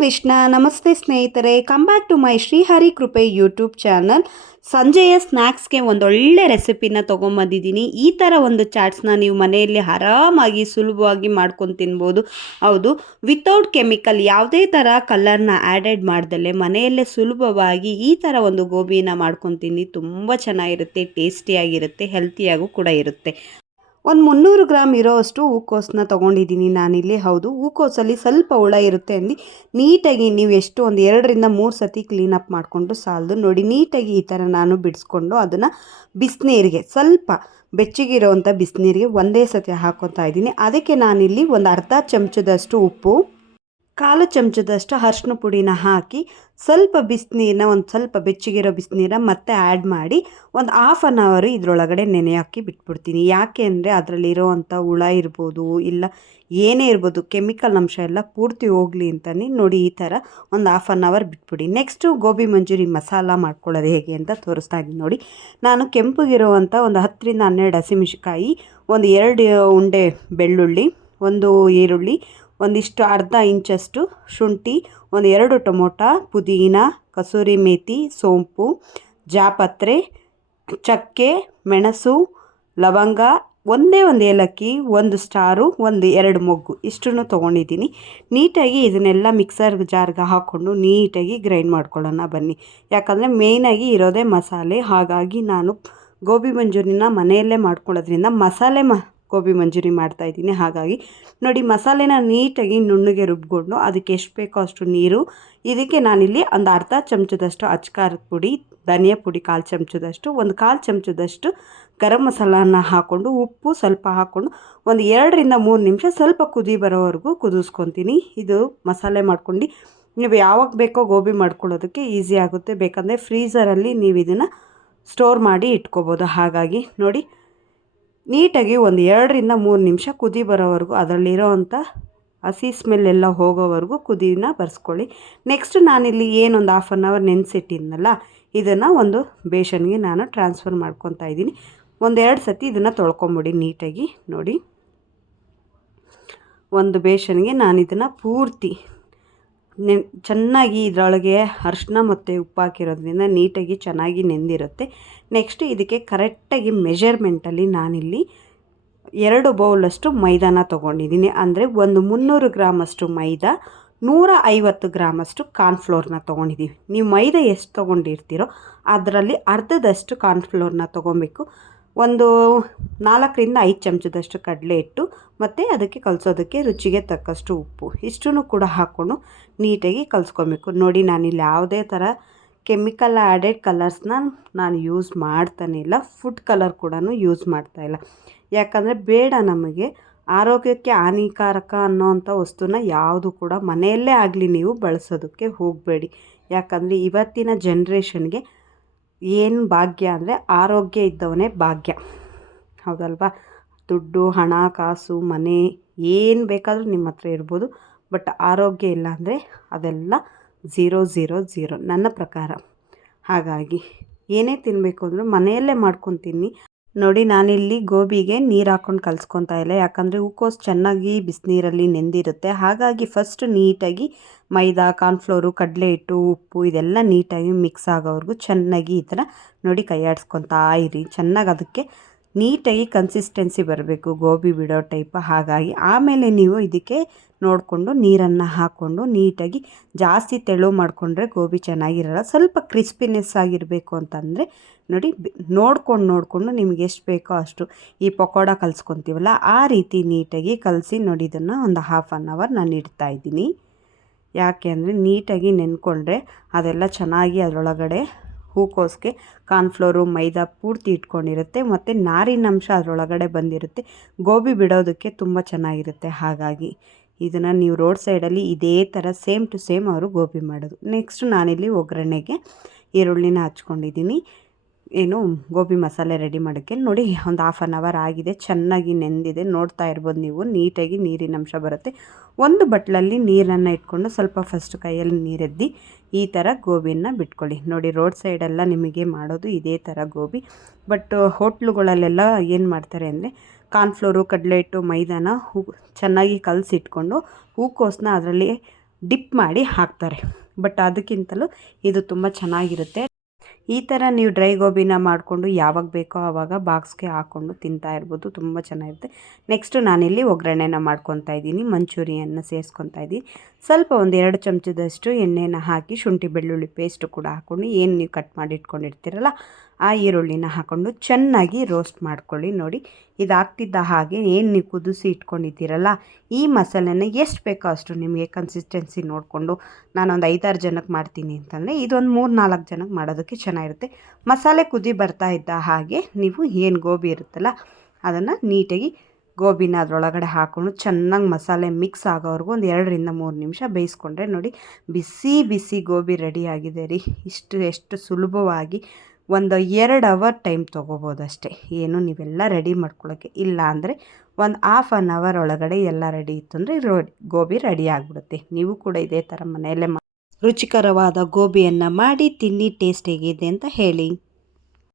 ಕೃಷ್ಣ ನಮಸ್ತೆ ಸ್ನೇಹಿತರೆ, come back to my Shrihari Krupe YouTube channel. ಸಂಜೆಯ ಸ್ನ್ಯಾಕ್ಸ್ಗೆ ಒಂದೊಳ್ಳೆ ರೆಸಿಪಿನ ತೊಗೊಂಬಂದಿದ್ದೀನಿ. ಈ ಥರ ಒಂದು ಚಾಟ್ಸ್ನ ನೀವು ಮನೆಯಲ್ಲಿ ಆರಾಮಾಗಿ ಸುಲಭವಾಗಿ ಮಾಡ್ಕೊಂಡು ತಿನ್ಬೋದು. ಹೌದು, ವಿತೌಟ್ ಕೆಮಿಕಲ್, ಯಾವುದೇ ಥರ ಕಲರ್ನ ಆ್ಯಡೆಡ್ ಮಾಡ್ದಲೆ ಮನೆಯಲ್ಲೇ ಸುಲಭವಾಗಿ ಈ ಥರ ಒಂದು ಗೋಬಿನ ಮಾಡ್ಕೊಂಡು ತಿನ್ನಿ. ತುಂಬ ಚೆನ್ನಾಗಿರುತ್ತೆ, ಟೇಸ್ಟಿಯಾಗಿರುತ್ತೆ, ಹೆಲ್ತಿಯಾಗೂ ಕೂಡ ಇರುತ್ತೆ. ಒಂದು 300 ಗ್ರಾಮ್ ಇರೋವಷ್ಟು ಹೂಕೋಸನ್ನ ತೊಗೊಂಡಿದ್ದೀನಿ ನಾನಿಲ್ಲಿ. ಹೌದು, ಹೂಕೋಸಲ್ಲಿ ಸ್ವಲ್ಪ ಹುಳ ಇರುತ್ತೆ ಅಂದು ನೀಟಾಗಿ ನೀವು ಎಷ್ಟು ಒಂದು 2ರಿಂದ 3 ಸತಿ ಕ್ಲೀನಪ್ ಮಾಡಿಕೊಂಡು ಸಾಲದು. ನೋಡಿ, ನೀಟಾಗಿ ಈ ಥರ ನಾನು ಬಿಡಿಸ್ಕೊಂಡು ಅದನ್ನು ಬಿಸಿನೀರಿಗೆ, ಸ್ವಲ್ಪ ಬೆಚ್ಚಗಿರೋವಂಥ ಬಿಸಿನೀರಿಗೆ ಒಂದೇ ಸತಿ ಹಾಕೋತಾ ಇದ್ದೀನಿ. ಅದಕ್ಕೆ ನಾನಿಲ್ಲಿ ಒಂದು ಅರ್ಧ ಚಮಚದಷ್ಟು ಉಪ್ಪು, 1/4 ಚಮಚದಷ್ಟು ಅರಿಶಿನ ಪುಡಿನ ಹಾಕಿ ಸ್ವಲ್ಪ ಬಿಸಿನೀರನ್ನ, ಒಂದು ಸ್ವಲ್ಪ ಬೆಚ್ಚಗಿರೋ ಬಿಸಿನೀರನ್ನ ಮತ್ತೆ ಆ್ಯಡ್ ಮಾಡಿ ಒಂದು 1/2 ಅವರ್ ಇದರೊಳಗಡೆ ನೆನೆ ಹಾಕಿ ಬಿಟ್ಬಿಡ್ತೀನಿ. ಯಾಕೆ ಅಂದರೆ ಅದರಲ್ಲಿರೋವಂಥ ಹುಳ ಇರ್ಬೋದು, ಇಲ್ಲ ಏನೇ ಇರ್ಬೋದು, ಕೆಮಿಕಲ್ ಅಂಶ ಎಲ್ಲ ಪೂರ್ತಿ ಹೋಗಲಿ ಅಂತಲೇ ನೋಡಿ ಈ ಥರ ಒಂದು 1/2 ಅವರ್ ಬಿಟ್ಬಿಡಿ. ನೆಕ್ಸ್ಟು ಗೋಬಿ ಮಂಚೂರಿ ಮಸಾಲ ಮಾಡ್ಕೊಳ್ಳೋದು ಹೇಗೆ ಅಂತ ತೋರಿಸ್ತಾ ಇದ್ದೀನಿ. ನೋಡಿ, ನಾನು ಕೆಂಪಗಿರುವಂಥ ಒಂದು 10ರಿಂದ 12 ಹಸಿಮೆಣಸಿಕಾಯಿ, ಒಂದು 2 ಉಂಡೆ ಬೆಳ್ಳುಳ್ಳಿ, ಒಂದು ಈರುಳ್ಳಿ, ಒಂದಿಷ್ಟು ಅರ್ಧ ಇಂಚಷ್ಟು ಶುಂಠಿ, ಒಂದು 2 ಟೊಮೊಟೊ, ಪುದೀನ, ಕಸೂರಿ ಮೇಥಿ, ಸೋಂಪು, ಜಾಪತ್ರೆ, ಚಕ್ಕೆ, ಮೆಣಸು, ಲವಂಗ, ಒಂದೇ ಒಂದು ಏಲಕ್ಕಿ, ಒಂದು ಸ್ಟಾರು, ಒಂದು 2 ಮೊಗ್ಗು, ಇಷ್ಟನ್ನು ತೊಗೊಂಡಿದ್ದೀನಿ. ನೀಟಾಗಿ ಇದನ್ನೆಲ್ಲ ಮಿಕ್ಸರ್ ಜಾರ್ಗೆ ಹಾಕ್ಕೊಂಡು ನೀಟಾಗಿ ಗ್ರೈಂಡ್ ಮಾಡ್ಕೊಳ್ಳೋಣ ಬನ್ನಿ. ಯಾಕಂದರೆ ಮೇಯ್ನಾಗಿ ಇರೋದೇ ಮಸಾಲೆ. ಹಾಗಾಗಿ ನಾನು ಗೋಬಿ ಮಂಚೂರಿನ ಮನೆಯಲ್ಲೇ ಮಾಡ್ಕೊಳ್ಳೋದ್ರಿಂದ ಮಸಾಲೆ ಗೋಬಿ ಮಂಚೂರಿ ಮಾಡ್ತಾಯಿದ್ದೀನಿ. ಹಾಗಾಗಿ ನೋಡಿ, ಮಸಾಲೆನ ನೀಟಾಗಿ ನುಣ್ಣಗೆ ರುಬ್ಕೊಂಡು ಅದಕ್ಕೆ ಎಷ್ಟು ಬೇಕೋ ಅಷ್ಟು ನೀರು, ಇದಕ್ಕೆ ನಾನಿಲ್ಲಿ ಒಂದು ಅರ್ಧ ಚಮಚದಷ್ಟು ಅಚ್ಕಾರದ ಪುಡಿ, ಧನಿಯಾ ಪುಡಿ 1/4 ಚಮಚದಷ್ಟು, ಒಂದು 1/4 ಚಮಚದಷ್ಟು ಗರಂ ಮಸಾಲನ ಹಾಕ್ಕೊಂಡು ಉಪ್ಪು ಸ್ವಲ್ಪ ಹಾಕ್ಕೊಂಡು ಒಂದು 2ರಿಂದ 3 ನಿಮಿಷ ಸ್ವಲ್ಪ ಕುದಿ ಬರೋವರೆಗೂ ಕುದಿಸ್ಕೊತೀನಿ. ಇದು ಮಸಾಲೆ ಮಾಡ್ಕೊಂಡು ನೀವು ಯಾವಾಗ ಬೇಕೋ ಗೋಬಿ ಮಾಡ್ಕೊಳ್ಳೋದಕ್ಕೆ ಈಸಿ ಆಗುತ್ತೆ. ಬೇಕಂದರೆ ಫ್ರೀಝರಲ್ಲಿ ನೀವು ಇದನ್ನು ಸ್ಟೋರ್ ಮಾಡಿ ಇಟ್ಕೋಬೋದು. ಹಾಗಾಗಿ ನೋಡಿ, ನೀಟಾಗಿ ಒಂದು 2ರಿಂದ 3 ನಿಮಿಷ ಕುದಿ ಬರೋವರೆಗೂ, ಅದರಲ್ಲಿರೋವಂಥ ಹಸಿ ಸ್ಮೆಲ್ ಎಲ್ಲ ಹೋಗೋವರೆಗೂ ಕುದಿನ ಬರ್ಸ್ಕೊಳ್ಳಿ. ನೆಕ್ಸ್ಟ್ ನಾನಿಲ್ಲಿ ಏನೊಂದು 1/2 ಅವರ್ ನೆನೆಸಿಟ್ಟಿದ್ನಲ್ಲ, ಇದನ್ನು ಒಂದು ಬೇಷನ್ಗೆ ನಾನು ಟ್ರಾನ್ಸ್ಫರ್ ಮಾಡ್ಕೊತಾ ಇದ್ದೀನಿ. 1-2 ಸತಿ ಇದನ್ನು ತೊಳ್ಕೊಂಬಿಡಿ ನೀಟಾಗಿ. ನೋಡಿ, ಒಂದು ಬೇಷನ್ಗೆ ನಾನು ಇದನ್ನು ಪೂರ್ತಿ ಚೆನ್ನಾಗಿ, ಇದರೊಳಗೆ ಅರಿಶಿನ ಮತ್ತು ಉಪ್ಪು ಹಾಕಿರೋದ್ರಿಂದ ನೀಟಾಗಿ ಚೆನ್ನಾಗಿ ನೆಂದಿರುತ್ತೆ. ನೆಕ್ಸ್ಟ್ ಇದಕ್ಕೆ ಕರೆಕ್ಟಾಗಿ ಮೆಷರ್ಮೆಂಟಲ್ಲಿ ನಾನಿಲ್ಲಿ 2 ಬೌಲಷ್ಟು ಮೈದಾನ ತೊಗೊಂಡಿದ್ದೀನಿ. ಅಂದರೆ ಒಂದು 300 ಗ್ರಾಮಷ್ಟು ಮೈದಾ, 150 ಗ್ರಾಮಷ್ಟು ಕಾರ್ನ್ಫ್ಲೋರ್ನ ತೊಗೊಂಡಿದ್ದೀವಿ. ನೀವು ಮೈದಾ ಎಷ್ಟು ತೊಗೊಂಡಿರ್ತೀರೋ ಅದರಲ್ಲಿ ಅರ್ಧದಷ್ಟು ಕಾರ್ನ್ಫ್ಲೋರ್ನ ತೊಗೊಬೇಕು. ಒಂದು 4ರಿಂದ 5 ಚಮಚದಷ್ಟು ಕಡಲೆ ಹಿಟ್ಟು, ಮತ್ತು ಅದಕ್ಕೆ ಕಲಸೋದಕ್ಕೆ ರುಚಿಗೆ ತಕ್ಕಷ್ಟು ಉಪ್ಪು, ಇಷ್ಟನ್ನು ಕೂಡ ಹಾಕ್ಕೊಂಡು ನೀಟಾಗಿ ಕಲಿಸ್ಕೊಬೇಕು. ನೋಡಿ, ನಾನಿಲ್ಲಿ ಯಾವುದೇ ಥರ ಕೆಮಿಕಲ್ ಆ್ಯಡೆಡ್ ಕಲರ್ಸ್ನ ನಾನು ಯೂಸ್ ಮಾಡ್ತಾನೆ ಇಲ್ಲ. ಫುಡ್ ಕಲರ್ ಕೂಡ ಯೂಸ್ ಮಾಡ್ತಾಯಿಲ್ಲ. ಯಾಕಂದರೆ ಬೇಡ, ನಮಗೆ ಆರೋಗ್ಯಕ್ಕೆ ಹಾನಿಕಾರಕ ಅನ್ನೋವಂಥ ವಸ್ತುನ ಯಾವುದು ಕೂಡ ಮನೆಯಲ್ಲೇ ಆಗಲಿ ನೀವು ಬಳಸೋದಕ್ಕೆ ಹೋಗಬೇಡಿ. ಯಾಕಂದರೆ ಇವತ್ತಿನ ಜನ್ರೇಷನ್ಗೆ ಏನು ಭಾಗ್ಯ ಅಂದರೆ ಆರೋಗ್ಯ ಇದ್ದವನೇ ಭಾಗ್ಯ, ಹೌದಲ್ವಾ? ದುಡ್ಡು, ಹಣ, ಕಾಸು, ಮನೆ ಏನು ಬೇಕಾದರೂ ನಿಮ್ಮ ಹತ್ರ ಇರ್ಬೋದು, ಬಟ್ ಆರೋಗ್ಯ ಇಲ್ಲ ಅಂದರೆ ಅದೆಲ್ಲ 000 ನನ್ನ ಪ್ರಕಾರ. ಹಾಗಾಗಿ ಏನೇ ತಿನ್ನಬೇಕು ಅಂದರೂ ಮನೆಯಲ್ಲೇ ಮಾಡ್ಕೊಂಡು ತಿನ್ನಿ. ನೋಡಿ, ನಾನಿಲ್ಲಿ ಗೋಬಿಗೆ ನೀರು ಹಾಕ್ಕೊಂಡು ಕಲಿಸ್ಕೊತಾ ಇಲ್ಲ. ಯಾಕಂದರೆ ಹೂಕೋಸು ಚೆನ್ನಾಗಿ ಬಿಸಿನೀರಲ್ಲಿ ನೆಂದಿರುತ್ತೆ. ಹಾಗಾಗಿ ಫಸ್ಟ್ ನೀಟಾಗಿ ಮೈದಾ, ಕಾರ್ನ್ಫ್ಲೋರು, ಕಡಲೆ ಹಿಟ್ಟು, ಉಪ್ಪು ಇದೆಲ್ಲ ನೀಟಾಗಿ ಮಿಕ್ಸ್ ಆಗೋವರೆಗೂ ಚೆನ್ನಾಗಿ ಈ ಥರ ನೋಡಿ ಕೈಯಾಡಿಸ್ಕೊತಾ ಇರಿ. ಚೆನ್ನಾಗಿ ಅದಕ್ಕೆ ನೀಟಾಗಿ ಕನ್ಸಿಸ್ಟೆನ್ಸಿ ಬರಬೇಕು, ಗೋಬಿ ಬಿಡೋ ಟೈಪ್. ಹಾಗಾಗಿ ಆಮೇಲೆ ನೀವು ಇದಕ್ಕೆ ನೋಡಿಕೊಂಡು ನೀರನ್ನು ಹಾಕ್ಕೊಂಡು ನೀಟಾಗಿ, ಜಾಸ್ತಿ ತೆಳು ಮಾಡಿಕೊಂಡ್ರೆ ಗೋಬಿ ಚೆನ್ನಾಗಿರಲ್ಲ. ಸ್ವಲ್ಪ ಕ್ರಿಸ್ಪಿನೆಸ್ ಆಗಿರಬೇಕು ಅಂತಂದರೆ ನೋಡಿ, ನೋಡಿಕೊಂಡು ನಿಮಗೆ ಎಷ್ಟು ಬೇಕೋ ಅಷ್ಟು ಈ ಪಕೋಡ ಕಲಿಸ್ಕೊತೀವಲ್ಲ ಆ ರೀತಿ ನೀಟಾಗಿ ಕಲಸಿ. ನೋಡಿ, ಇದನ್ನು ಒಂದು 1/2 ಅವರ್ ನಾನು ಇಡ್ತಾಯಿದ್ದೀನಿ. ಯಾಕೆ ಅಂದರೆ ನೀಟಾಗಿ ನೆನ್ಕೊಂಡ್ರೆ ಅದೆಲ್ಲ ಚೆನ್ನಾಗಿ ಅದರೊಳಗಡೆ ಹೂಕೋಸಿಗೆ ಕಾರ್ನ್ಫ್ಲೋರು, ಮೈದಾ ಪೂರ್ತಿ ಇಟ್ಕೊಂಡಿರುತ್ತೆ, ಮತ್ತು ನಾರಿನಂಶ ಅದರೊಳಗಡೆ ಬಂದಿರುತ್ತೆ. ಗೋಬಿ ಬಿಡೋದಕ್ಕೆ ತುಂಬ ಚೆನ್ನಾಗಿರುತ್ತೆ. ಹಾಗಾಗಿ ಇದನ್ನು ನೀವು ರೋಡ್ ಸೈಡಲ್ಲಿ ಇದೇ ಥರ ಸೇಮ್ ಟು ಸೇಮ್ ಅವರು ಗೋಬಿ ಮಾಡೋದು. ನೆಕ್ಸ್ಟ್ ನಾನಿಲ್ಲಿ ಒಗ್ಗರಣೆಗೆ ಈರುಳ್ಳಿನ ಹಚ್ಕೊಂಡಿದ್ದೀನಿ, ಏನು ಗೋಬಿ ಮಸಾಲೆ ರೆಡಿ ಮಾಡೋಕ್ಕೆ. ನೋಡಿ, ಒಂದು 1/2 ಅವರ್ ಆಗಿದೆ, ಚೆನ್ನಾಗಿ ನೆಂದಿದೆ. ನೋಡ್ತಾ ಇರ್ಬೋದು ನೀವು, ನೀಟಾಗಿ ನೀರಿನಂಶ ಬರುತ್ತೆ. ಒಂದು ಬಟ್ಲಲ್ಲಿ ನೀರನ್ನು ಇಟ್ಕೊಂಡು ಸ್ವಲ್ಪ ಫಸ್ಟ್ ಕೈಯಲ್ಲಿ ನೀರೆದ್ದಿ ಈ ಥರ ಗೋಬಿನ ಬಿಟ್ಕೊಳ್ಳಿ. ನೋಡಿ, ರೋಡ್ ಸೈಡೆಲ್ಲ ನಿಮಗೆ ಮಾಡೋದು ಇದೇ ಥರ ಗೋಬಿ. ಬಟ್ ಹೋಟ್ಲುಗಳಲ್ಲೆಲ್ಲ ಏನು ಮಾಡ್ತಾರೆ ಅಂದರೆ ಕಾರ್ನ್ಫ್ಲೋರು, ಕಡಲೆ ಹಿಟ್ಟು, ಮೈದಾನ ಚೆನ್ನಾಗಿ ಕಲಸಿಟ್ಕೊಂಡು ಹೂಕೋಸನ್ನ ಅದರಲ್ಲಿ ಡಿಪ್ ಮಾಡಿ ಹಾಕ್ತಾರೆ. ಬಟ್ ಅದಕ್ಕಿಂತಲೂ ಇದು ತುಂಬ ಚೆನ್ನಾಗಿರುತ್ತೆ. ಈ ಥರ ನೀವು ಡ್ರೈ ಗೋಬಿನ ಮಾಡಿಕೊಂಡು ಯಾವಾಗ ಬೇಕೋ ಆವಾಗ ಬಾಕ್ಸ್ಗೆ ಹಾಕ್ಕೊಂಡು ತಿಂತಾ ಇರ್ಬೋದು, ತುಂಬ ಚೆನ್ನಾಗಿರುತ್ತೆ. ನೆಕ್ಸ್ಟು ನಾನಿಲ್ಲಿ ಒಗ್ಗರಣೆನ ಮಾಡ್ಕೊತಾ ಇದ್ದೀನಿ. ಮಂಚೂರಿಯನ್ನು ಸೇರಿಸ್ಕೊತಾ ಇದ್ದೀನಿ. ಸ್ವಲ್ಪ ಒಂದು 2 ಚಮಚದಷ್ಟು ಎಣ್ಣೆನ ಹಾಕಿ ಶುಂಠಿ ಬೆಳ್ಳುಳ್ಳಿ ಪೇಸ್ಟು ಕೂಡ ಹಾಕ್ಕೊಂಡು ಏನು ನೀವು ಕಟ್ ಮಾಡಿ ಇಟ್ಕೊಂಡಿರ್ತೀರಲ್ಲ ಆ ಈರುಳ್ಳಿನ ಹಾಕ್ಕೊಂಡು ಚೆನ್ನಾಗಿ ರೋಸ್ಟ್ ಮಾಡ್ಕೊಳ್ಳಿ. ನೋಡಿ, ಇದಾಗ್ತಿದ್ದ ಹಾಗೆ ಏನು ನೀವು ಕುದಿಸಿ ಇಟ್ಕೊಂಡಿದ್ದೀರಲ್ಲ ಈ ಮಸಾಲೆನ ಎಷ್ಟು ಬೇಕೋ ಅಷ್ಟು ನಿಮಗೆ ಕನ್ಸಿಸ್ಟೆನ್ಸಿ ನೋಡಿಕೊಂಡು, ನಾನೊಂದು 5-6 ಜನಕ್ಕೆ ಮಾಡ್ತೀನಿ ಅಂತಂದರೆ ಇದೊಂದು 3-4 ಜನಕ್ಕೆ ಮಾಡೋದಕ್ಕೆ ಚೆನ್ನಾಗಿರುತ್ತೆ. ಮಸಾಲೆ ಕುದಿ ಬರ್ತಾ ಇದ್ದ ಹಾಗೆ ನೀವು ಏನು ಗೋಬಿ ಇರುತ್ತಲ್ಲ ಅದನ್ನು ನೀಟಾಗಿ ಗೋಬಿನ ಅದರೊಳಗಡೆ ಹಾಕ್ಕೊಂಡು ಚೆನ್ನಾಗಿ ಮಸಾಲೆ ಮಿಕ್ಸ್ ಆಗೋವರೆಗೂ ಒಂದು 2-3 ನಿಮಿಷ ಬೇಯಿಸ್ಕೊಂಡ್ರೆ ನೋಡಿ ಬಿಸಿ ಬಿಸಿ ಗೋಬಿ ರೆಡಿಯಾಗಿದೆ ರೀ. ಎಷ್ಟು ಸುಲಭವಾಗಿ ಒಂದು 2 ಅವರ್ ಟೈಮ್ ತೊಗೋಬೋದು ಅಷ್ಟೇ. ಏನು ನೀವೆಲ್ಲ ರೆಡಿ ಮಾಡ್ಕೊಳ್ಳೋಕ್ಕೆ, ಇಲ್ಲ ಅಂದರೆ ಒಂದು ½ ಅನ್ ಅವರ್ ಒಳಗಡೆ ಎಲ್ಲ ರೆಡಿ ಇತ್ತು ಅಂದರೆ ಗೋಬಿ ರೆಡಿ ಆಗಿಬಿಡುತ್ತೆ. ನೀವು ಕೂಡ ಇದೇ ಥರ ಮನೆಯಲ್ಲೇ ರುಚಿಕರವಾದ ಗೋಬಿಯನ್ನು ಮಾಡಿ ತಿನ್ನಿ, ಟೇಸ್ಟ್ ಹೇಗಿದೆ ಅಂತ ಹೇಳಿ.